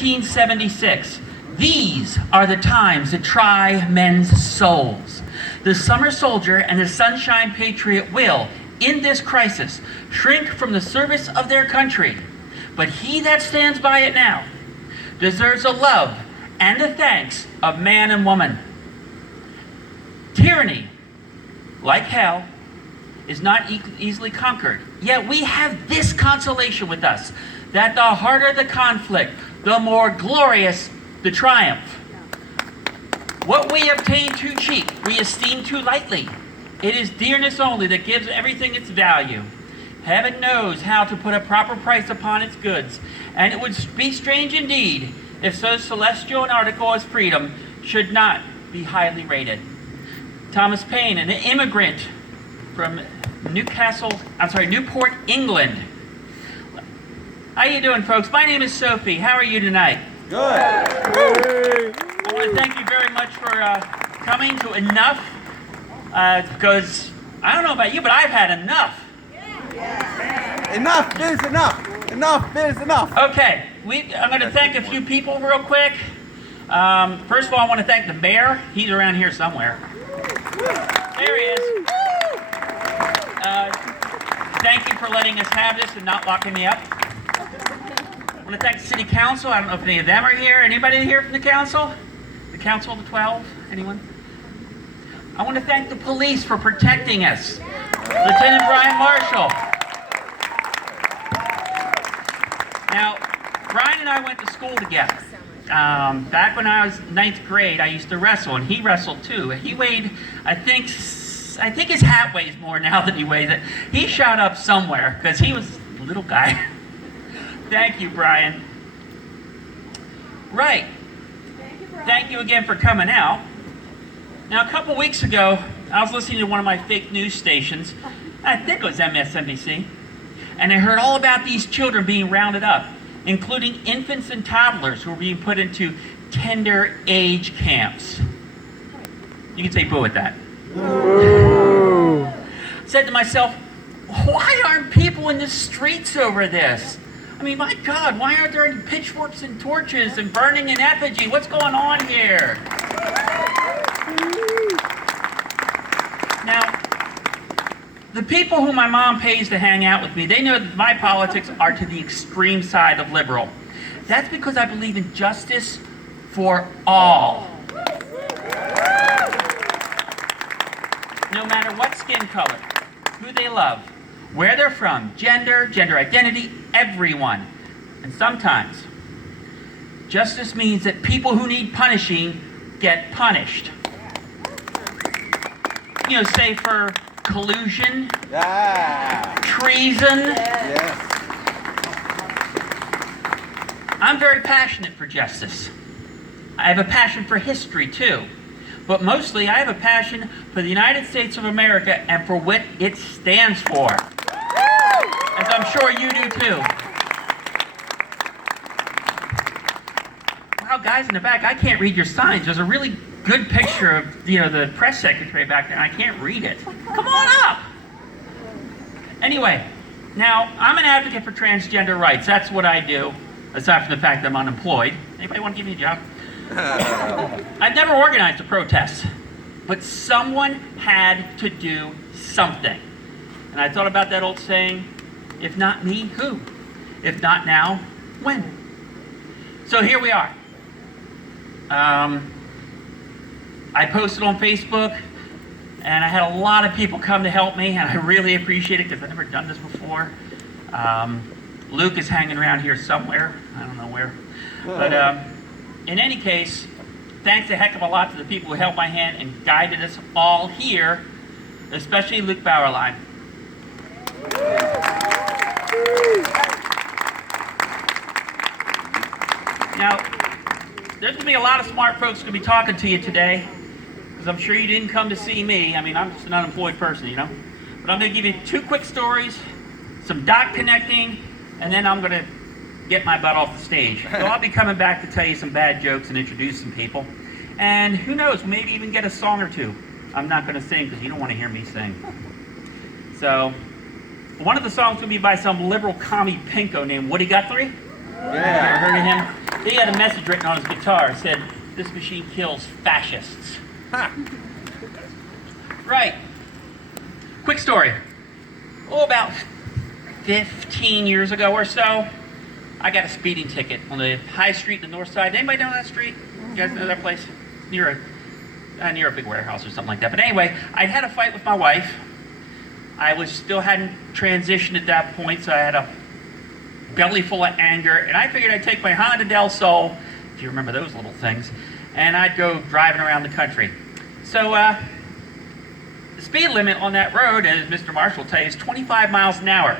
1876. These are the times that try men's souls. The summer soldier and the sunshine patriot will, in this crisis, shrink from the service of their country. But he that stands by it now deserves the love and the thanks of man and woman. Tyranny, like hell, is not easily conquered. Yet we have this consolation with us, that the harder the conflict, the more glorious the triumph. What we obtain too cheap, we esteem too lightly. It is dearness only that gives everything its value. Heaven knows how to put a proper price upon its goods, and it would be strange indeed if so celestial an article as freedom should not be highly rated. Thomas Paine, an immigrant from Newport, England. How you doing, folks? My name is Sophie. How are you tonight? Good. I want to thank you very much for coming to enough, because I don't know about you, but I've had enough. Enough is enough. Enough is enough. Okay, I'm going to thank a few people real quick. First of all, I want to thank the mayor. He's around here somewhere. There he is. Thank you for letting us have this and not locking me up. I want to thank the city council. I don't know if any of them are here. Anybody here from the council? The council of the 12? Anyone? I want to thank the police for protecting us. Lieutenant Brian Marshall. Now, Brian and I went to school together. Back when I was 9th grade, I used to wrestle, and he wrestled too. He weighed, I think his hat weighs more now than he weighs it. He shot up somewhere, because he was a little guy. Thank you, Brian. Right. Thank you again for coming out. Now, a couple weeks ago, I was listening to one of my fake news stations. I think it was MSNBC. And I heard all about these children being rounded up, including infants and toddlers who were being put into tender age camps. You can say boo at that. Said to myself, why aren't people in the streets over this? I mean, my God, why aren't there any pitchforks and torches and burning in effigy? What's going on here? Now, the people who my mom pays to hang out with me, they know that my politics are to the extreme side of liberal. That's because I believe in justice for all. No matter what skin color, who they love, where they're from, gender identity, everyone. And sometimes, justice means that people who need punishing get punished. You know, say for collusion, treason. Yes. I'm very passionate for justice. I have a passion for history too. But mostly I have a passion for the United States of America and for what it stands for. As I'm sure you do too. Wow, guys in the back, I can't read your signs. There's a really good picture of the press secretary back there, and I can't read it. Come on up! Anyway, now, I'm an advocate for transgender rights. That's what I do, aside from the fact that I'm unemployed. Anybody want to give me a job? I've never organized a protest, but someone had to do something. And I thought about that old saying, if not me, who? If not now, when? So here we are. I posted on Facebook, and I had a lot of people come to help me, and I really appreciate it because I've never done this before. Luke is hanging around here somewhere. I don't know where. But in any case, thanks a heck of a lot to the people who held my hand and guided us all here, especially Luke Bauerlein. Now, there's going to be a lot of smart folks going to be talking to you today, because I'm sure you didn't come to see me. I mean, I'm just an unemployed person, you know. But I'm going to give you 2 quick stories, some dot connecting, and then I'm going to get my butt off the stage. So I'll be coming back to tell you some bad jokes and introduce some people. And who knows, maybe even get a song or two. I'm not going to sing because you don't want to hear me sing. So, one of the songs will be by some liberal commie pinko named Woody Guthrie. You ever heard of him? He had a message written on his guitar. It said, "This machine kills fascists." Ha. Right. Quick story. Oh, about 15 years ago or so, I got a speeding ticket on the high street in the north side. Anybody know that street? You guys know that place? Near a big warehouse or something like that. But anyway, I'd had a fight with my wife. I hadn't transitioned at that point, so I had a belly full of anger, and I figured I'd take my Honda Del Sol, if you remember those little things, and I'd go driving around the country. So the speed limit on that road, as Mr. Marshall will tell you, is 25 miles an hour.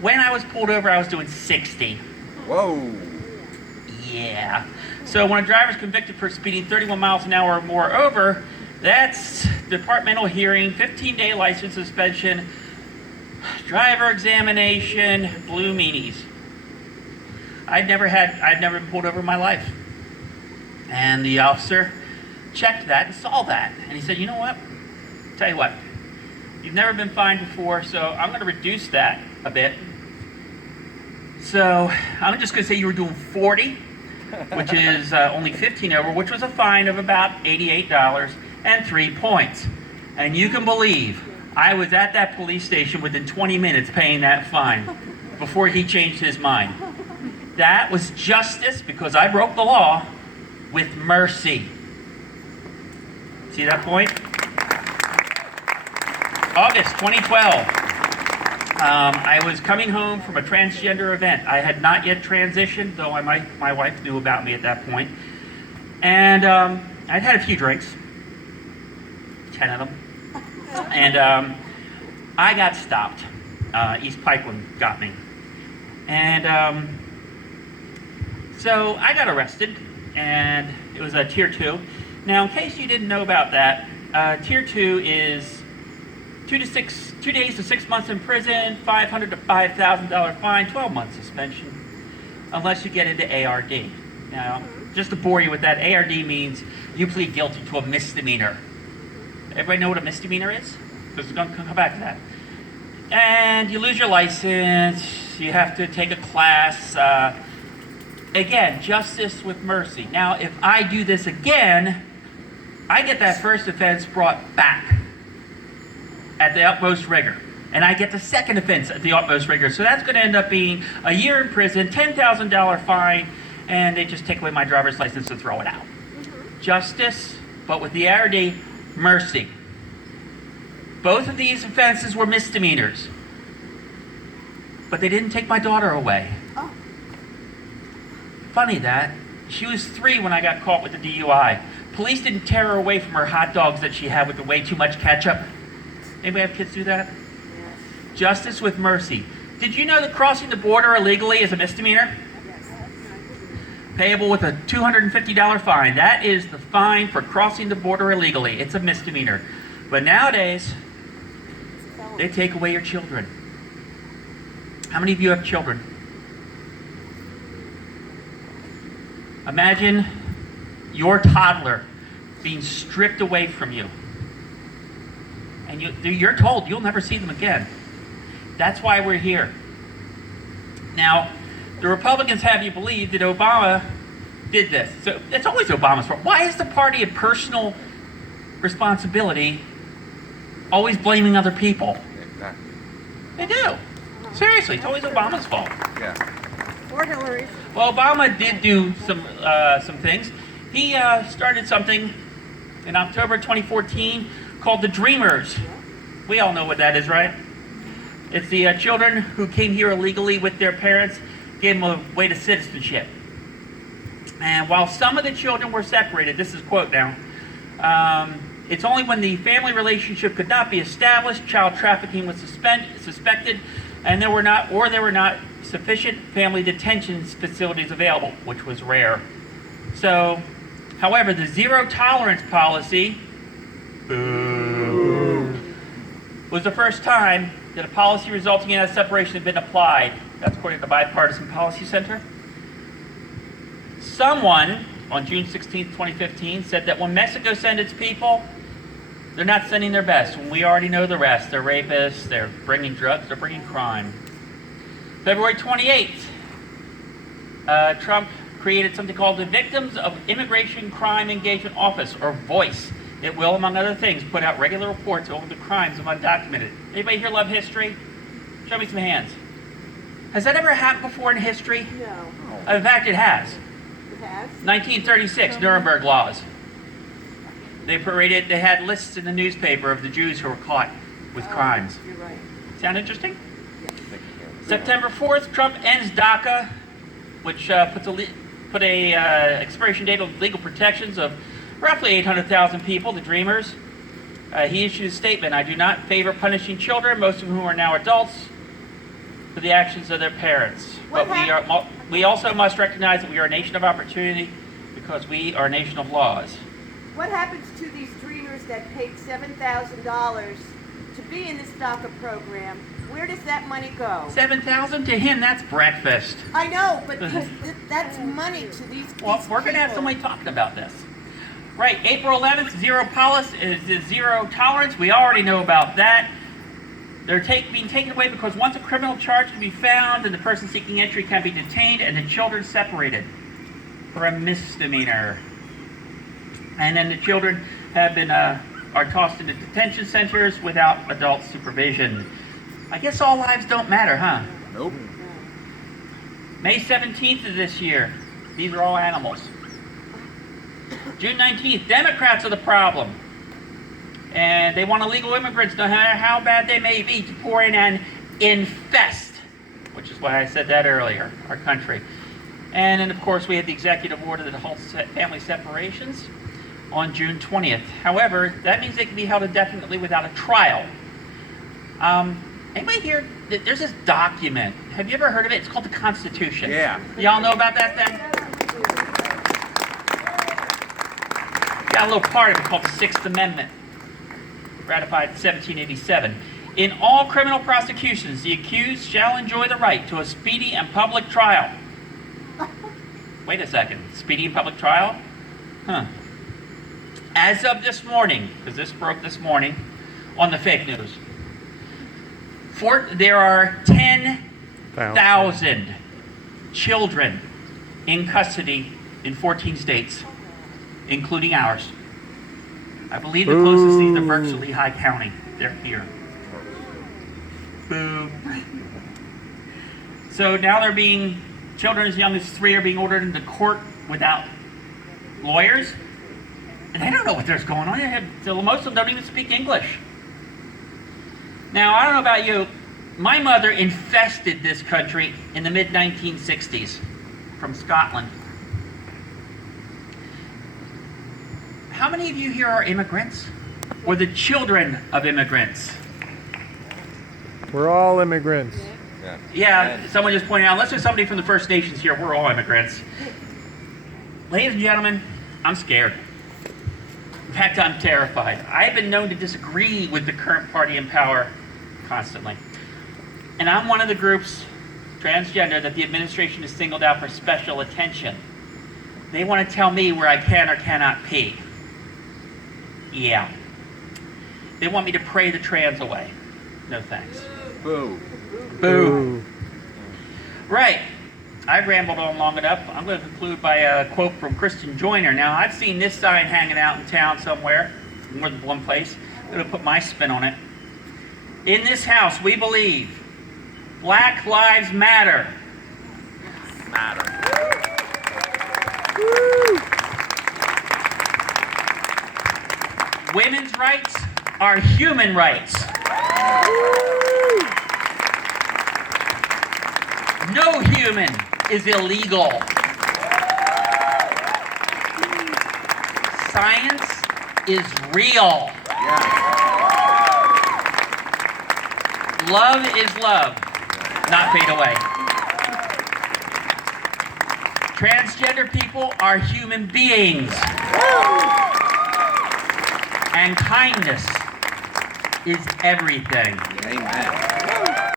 When I was pulled over, I was doing 60. Whoa. Yeah. So when a driver's convicted for speeding 31 miles an hour or more over, that's departmental hearing, 15-day license suspension, driver examination, blue meanies. I'd never been pulled over in my life. And the officer checked that and saw that. And he said, "You know what? Tell you what, you've never been fined before, so I'm going to reduce that a bit. So I'm just going to say you were doing 40, which is only 15 over, which was a fine of about $88 and 3 points. And you can believe I was at that police station within 20 minutes paying that fine before he changed his mind. That was justice because I broke the law with mercy. See that point? August 2012. I was coming home from a transgender event. I had not yet transitioned, though my wife knew about me at that point. And I'd had a few drinks, 10 of them. And I got stopped. East Pikeland got me. And so I got arrested, and it was a Tier 2. Now, in case you didn't know about that, Tier 2 is 2 days to 6 months in prison, $500 to $5,000 fine, 12 months suspension, unless you get into ARD. Now, just to bore you with that, ARD means you plead guilty to a misdemeanor. Everybody know what a misdemeanor is? Because we're going to come back to that. And you lose your license, you have to take a class. Again, justice with mercy. Now, if I do this again, I get that first offense brought back at the utmost rigor. And I get the second offense at the utmost rigor. So that's going to end up being a year in prison, $10,000 fine, and they just take away my driver's license and throw it out. Justice, but with the ARD, mercy. Both of these offenses were misdemeanors. But they didn't take my daughter away. Oh. Funny that. She was 3 when I got caught with the DUI. Police didn't tear her away from her hot dogs that she had with the way too much ketchup. Anybody have kids do that? Yes. Justice with mercy. Did you know that crossing the border illegally is a misdemeanor? Yes. Payable with a $250 fine. That is the fine for crossing the border illegally. It's a misdemeanor. But nowadays, they take away your children. How many of you have children? Imagine your toddler being stripped away from you. And you're told you'll never see them again. That's why we're here. Now, the Republicans have you believe that Obama did this. So it's always Obama's fault. Why is the party of personal responsibility always blaming other people? Exactly. They do. Seriously, it's always Obama's fault. Yeah. Or Hillary. Well, Obama did do some things. He started something in October 2014 called the Dreamers. We all know what that is, right? It's the children who came here illegally with their parents, gave them a way to citizenship. And while some of the children were separated, this is a quote now, it's only when the family relationship could not be established, child trafficking was suspected, and there were not sufficient family detention facilities available, which was rare. So, however, the zero tolerance policy was the first time that a policy resulting in a separation had been applied. That's according to the Bipartisan Policy Center. Someone on June 16, 2015 said that when Mexico sends its people, they're not sending their best. When we already know the rest. They're rapists, they're bringing drugs, they're bringing crime. February 28th, Trump created something called the Victims of Immigration Crime Engagement Office, or VOICE. It will, among other things, put out regular reports over the crimes of undocumented. Anybody here love history? Show me some hands. Has that ever happened before in history? No. In fact, it has. It has? 1936, Nuremberg laws. They had lists in the newspaper of the Jews who were caught with crimes. You're right. Sound interesting? Yes. September 4th, Trump ends DACA, which put a expiration date on legal protections of roughly 800,000 people, the Dreamers. He issued a statement: "I do not favor punishing children, most of whom are now adults, for the actions of their parents. But we also must recognize that we are a nation of opportunity because we are a nation of laws." What happens to these dreamers that paid $7,000 to be in this DACA program? Where does that money go? 7,000 to him, that's breakfast. I know, but that's money to these Well, we're going to have people. somebody talking about this. Right, April 11th, zero policy is zero tolerance. We already know about that. They're being taken away because once a criminal charge can be found, then the person seeking entry can be detained and the children separated for a misdemeanor. And then the children have been are tossed into detention centers without adult supervision. I guess all lives don't matter, huh? Nope. May 17th of this year. These are all animals. June 19th, Democrats are the problem. And they want illegal immigrants, no matter how bad they may be, to pour in and infest, which is why I said that earlier, our country. And then, of course, we had the executive order that halts family separations on June 20th. However, that means they can be held indefinitely without a trial. Anybody here, there's this document. Have you ever heard of it? It's called the Constitution. Yeah. Y'all know about that thing? Got a little part of it called the Sixth Amendment, ratified in 1787. In all criminal prosecutions, the accused shall enjoy the right to a speedy and public trial. Wait a second, speedy and public trial? Huh. As of this morning, because this broke this morning on the fake news, there are 10,000 children in custody in 14 states, including ours. I believe the closest is the virtually High County. They're here. Boo. So now children as young as 3 are being ordered into court without lawyers. And they don't know what there's going on. Most of them don't even speak English. Now, I don't know about you. My mother infested this country in the mid-1960s from Scotland. How many of you here are immigrants? Or the children of immigrants? We're all immigrants. Yeah, someone just pointed out, unless there's somebody from the First Nations here, we're all immigrants. Ladies and gentlemen, I'm scared. In fact, I'm terrified. I've been known to disagree with the current party in power constantly. And I'm one of the groups, transgender, that the administration has singled out for special attention. They want to tell me where I can or cannot pee. Yeah. They want me to pray the trans away. No thanks. Boo. Boo. Right. I've rambled on long enough. I'm going to conclude by a quote from Christian Joyner. Now, I've seen this sign hanging out in town somewhere, more than one place. I'm going to put my spin on it. In this house, we believe Black Lives Matter. Women's rights are human rights. No human is illegal. Science is real. Love is love, not fade away. Transgender people are human beings. And kindness is everything. Amen.